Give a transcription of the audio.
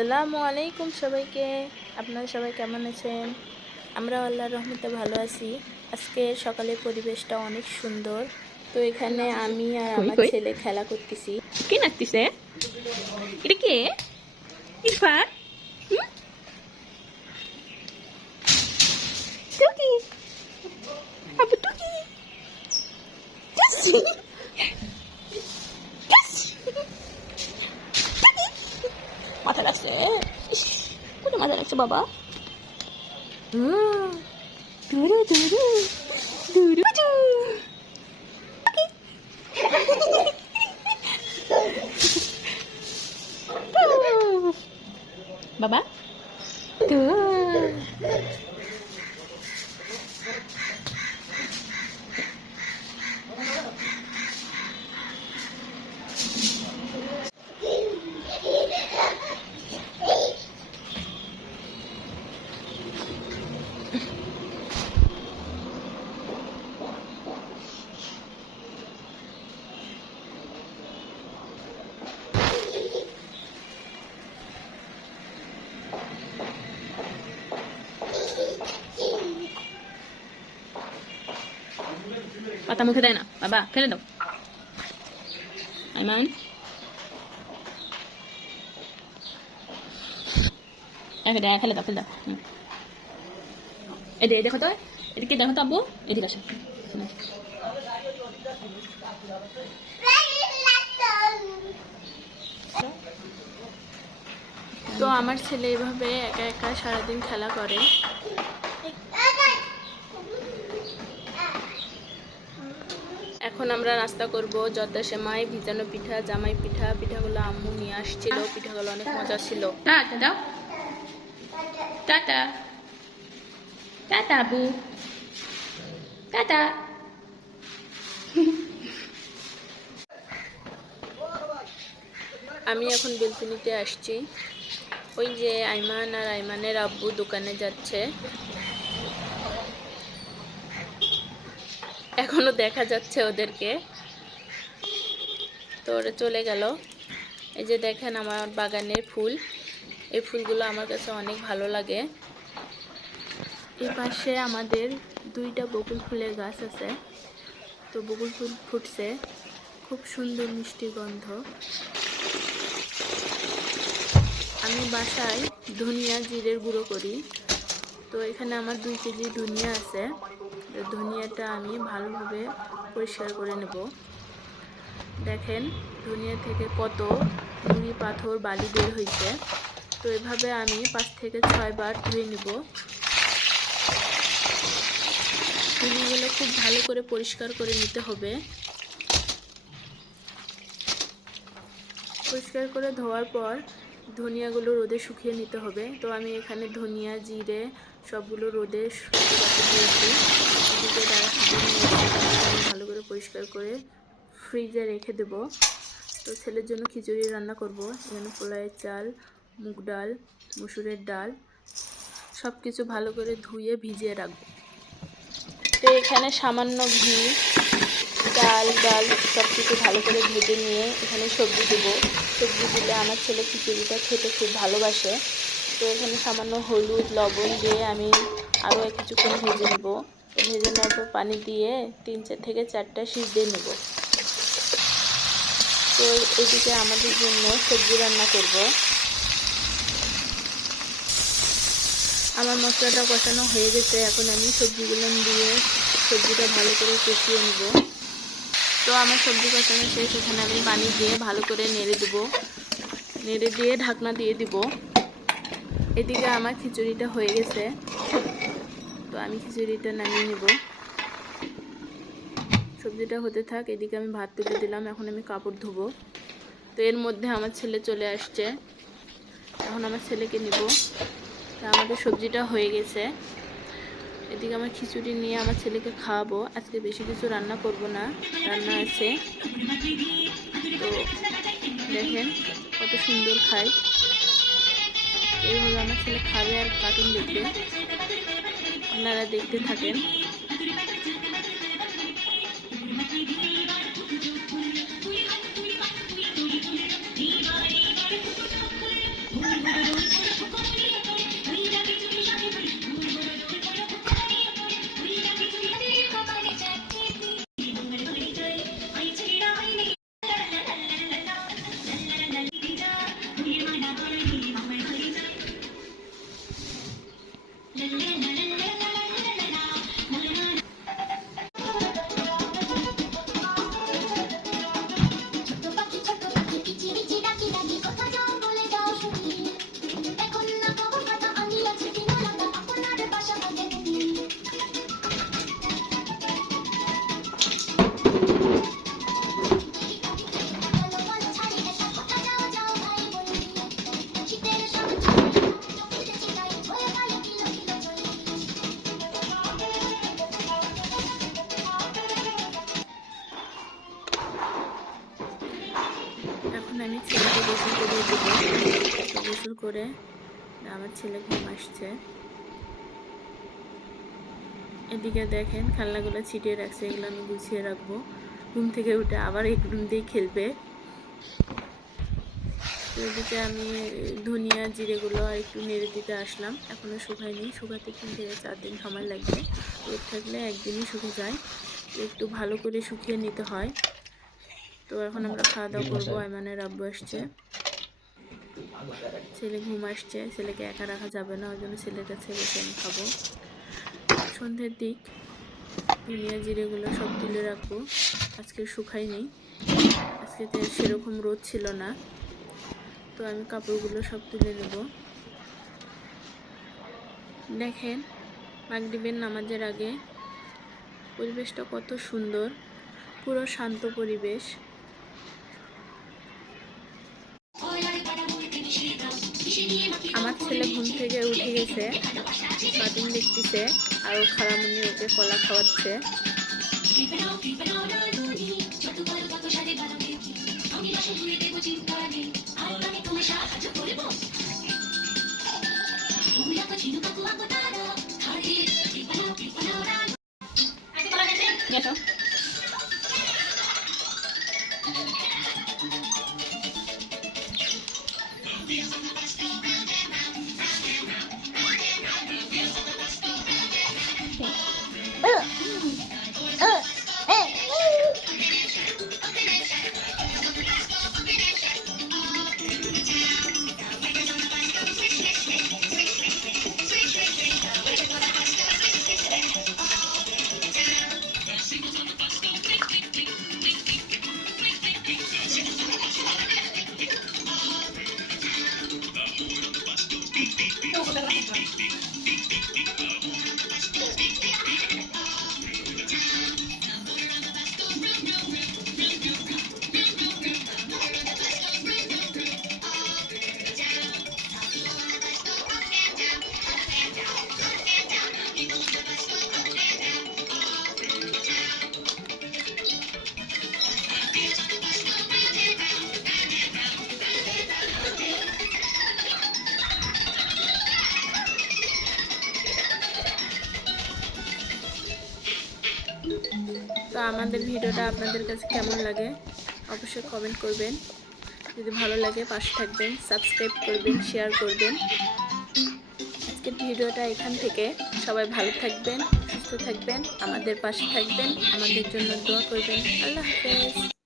আসসালামু আলাইকুম সবাইকে। আপনারা সবাই কেমন আছেন? আমরা আল্লাহর রহমতে ভালো আছি। আজকে সকালের পরিবেশটা অনেক সুন্দর। তো এখানে আমি আর আমার ছেলে খেলা করতেছি। কে নাচতেছে? এটা কে? ইরফান? টুকি? আবু টুকি? টুকি? মাথা লাগছে। কোথায় মাথা লাগছে বাবা? দুরু দুরু দুরু দু। বাবা পাতা মুখে দেয় না বাবা, ফেলে দাও। আইমান ফেলে দাও, ফেলে দাও। এ দেখো তো, এদিকে দেখো তো আব্বু, এদিকে আসো। তো আমার ছেলে এভাবে একা একা সারাদিন খেলা করে। এখন আমরা নাস্তা করব জর্দা সেমাই, ভিজানো পিঠা, জামাই পিঠা। পিঠাগুলো আম্মু নিয়ে আসছিল, পিঠাগুলো অনেক মজা ছিল। টাটা দাও, টাটা টাটা আবু, টাটা। আমি এখন বেলকুনিতে আসছি। ওই যে আইমান আর আইমানের আব্বু দোকানে যাচ্ছে, এখনো দেখা যাচ্ছে ওদেরকে। তো ওরা চলে গেল। এই যে দেখেন আমার বাগানের ফুল, এই ফুলগুলো আমার কাছে অনেক ভালো লাগে। এই পাশে আমাদের দুইটা বকুল ফুলের গাছ আছে। তো বকুল ফুল ফুটছে, খুব সুন্দর মিষ্টি গন্ধ। আমি বাসায় ধনিয়া জিরের গুঁড়ো করি। তো এখানে আমার 2 কেজি ধনিয়া আছে। ধনিয়াটা আমি ভালোভাবে পরিষ্কার করে নেব। দেখেন ধনিয়া থেকে কত নুড়ি পাথর বালি বের হয়েছে। তো এভাবে আমি 5 থেকে 6 বার ধুয়ে নেব। ধনিয়াগুলো খুব ভালো করে পরিষ্কার করে নিতে হবে। পরিষ্কার করে ধোয়ার পর ধনিয়াগুলো রোদে শুকিয়ে নিতে হবে। তো আমি এখানে ধনিয়া জিরে সবগুলো রোদে শুকিয়ে দিয়েছি। এদিকে আমি ভালো করে পরিষ্কার করে ফ্রিজে রেখে দেব। তো ছেলের জন্য খিচুড়ি রান্না করব। এখানে পোলাওয়ের চাল, মুগ ডাল, মসুরের ডাল সব কিছু ভালো করে ধুয়ে ভিজিয়ে রাখবো। তো এখানে সামান্য ঘি, চাল ডাল সব কিছু ভালো করে ভেজে নিয়ে এখানে সবজি দেবো। সবজি দিলে আমার ছেলে খিচুড়িটা খেতে খুব ভালোবাসে। তো এখানে সামান্য হলুদ লবণ দিয়ে আমি আরও কিছুক্ষণ ভেজে নেব। ভেজে নেওয়ার পর পানি দিয়ে 3 থেকে 4টা সিদ্ধ নেব। তো এদিকে আমাদের জন্য সবজি রান্না করব। আমার মশলাটা কষানো হয়ে গেছে। এখন আমি সবজিগুলো দিয়ে সবজিটা ভালো করে কষিয়ে নেব। তো আমার সবজি কষানো শেষ। এখানে আমি পানি দিয়ে ভালো করে নেড়ে দেব। নেড়ে দিয়ে ঢাকনা দিয়ে দিব। এদিকে আমার খিচুড়িটা হয়ে গেছে। তো আমি খিচুড়িটা নামিয়ে নেব। সবজিটা হতে থাক, এদিকে আমি ভাত তুলে দিলাম। এখন আমি কাপড় ধোবো। তো এর মধ্যে আমার ছেলে চলে আসছে। এখন আমার ছেলেকে নিব। তো আমাদের সবজিটা হয়ে গেছে। এদিকে আমার খিচুড়ি নিয়ে আমার ছেলেকে খাওয়াবো। আজকে বেশি কিছু রান্না করব না, রান্না আছে। তো দেখেন কত সুন্দর খায়। এইভাবে আমার ছেলে খাবে আর কার্টুন দেখবে। আপনারা দেখতে থাকেন। করে আমার ছেলে ঘুম আসছে। এদিকে দেখেন খেলনাগুলো ছিটিয়ে রাখছে, এগুলো আমি গুছিয়ে রাখবো। ঘুম থেকে উঠে আবার এগুলো দিয়ে খেলবে। তো এদিকে আমি ধনিয়া জিরেগুলো আর একটু নেড়ে দিতে আসলাম, এখনও শুকায়নি, শুকাতে 3 থেকে 4 দিন সময় লাগবে। রোদ থাকলে একদিনই শুকিয়ে যায়, তো একটু ভালো করে শুকিয়ে নিতে হয়। তো এখন আমরা খাওয়া দাওয়া করবো। আইমানের আব্বু আসছে, ছেলে ঘুম আসছে, ছেলেকে একা রাখা যাবে না, ওই জন্য ছেলের কাছে বসে আমি খাবো। সন্ধ্যের দিক, ধনিয়া জিরেগুলো সব তুলে রাখবো, আজকে শুকায়নি, আজকে সেরকম রোদ ছিল না, তো আমি কাপড়গুলো সব তুলে নেব। দেখেন মাগরিবের নামাজের আগে পরিবেশটা কত সুন্দর, পুরো শান্ত পরিবেশ। আমার ছেলে ঘুম থেকে উঠে গেছে, কার্টুন দেখতেছে, আর খালামণি ওকে কলা খাওয়াচ্ছে। তো আমাদের ভিডিওটা আপনাদের কাছে কেমন লাগে অবশ্যই কমেন্ট করবেন, যদি ভালো লাগে পাশে থাকবেন, সাবস্ক্রাইব করবেন, শেয়ার করবেন। আজকের ভিডিওটা এখান থেকে, সবাই ভালো থাকবেন, সুস্থ থাকবেন, আমাদের পাশে থাকবেন, আমাদের জন্য দোয়া করবেন। আল্লাহ হাফেজ।